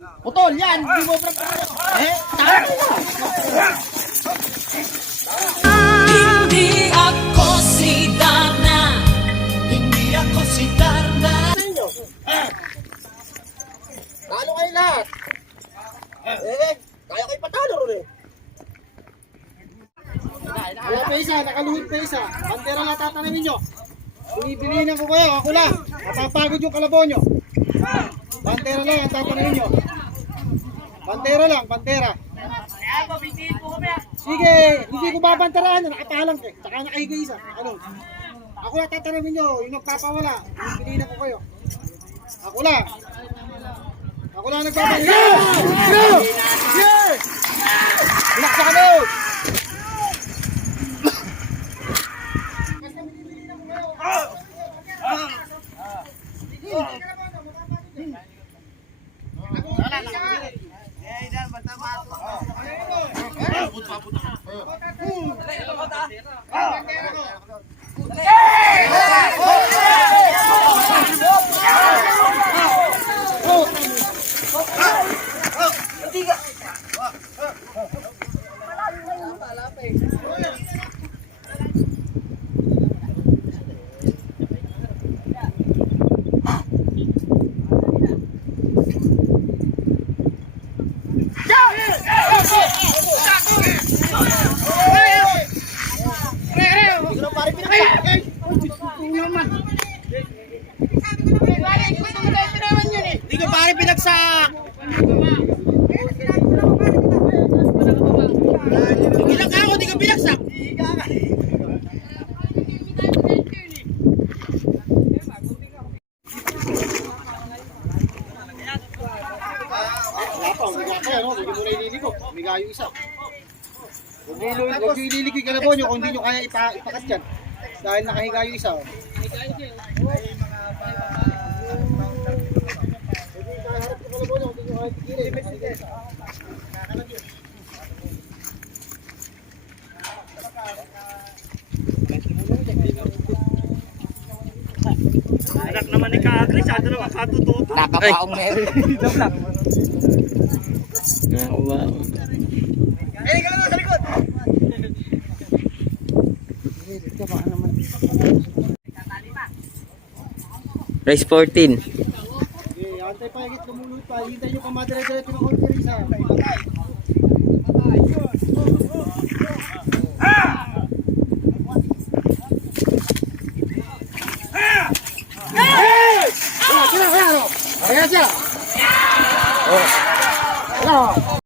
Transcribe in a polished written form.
Putol, yan! Hindi mo tama Hindi ako si Darna. Hindi ako si Darna. Talo kayo lahat! Kaya kayo patalo rin eh. Wala pa isa, nakaluhit pa isa. Pantera lang tatanamin nyo. Binibilinan ko kayo, ako lang. Napapagod yung kalabaw nyo. Pantera lang ang tatanamin nyo. Pantera lang, pantera. Sige, hindi ko babantarahan na nakapalang eh. Tsaka nakahiga isa. Ano? Ako lang tatanamin nyo, yung nagpapawala. Binibilinan ko kayo. Ako lang. Ako lang nagpapawala. Yeah! Relax sa kami! Hindi ko pare pinagsak. Ilang ako, hindi ko pinagsak. Huwag mo na ililigo. Migayo isa. Huwag nyo ililigoy ka na po nyo kung hindi nyo kaya ipakas dyan. Dahil nakahiga yung isa. Anak naman ni Kakris, ano naman katututo? Nakapaong meron. Wow. Ay, ikaw na sa likod! Race 14. Antay pa, higit lumulot pa. Hintay nyo pa madire-diretso ng conference ha. Ayan siya!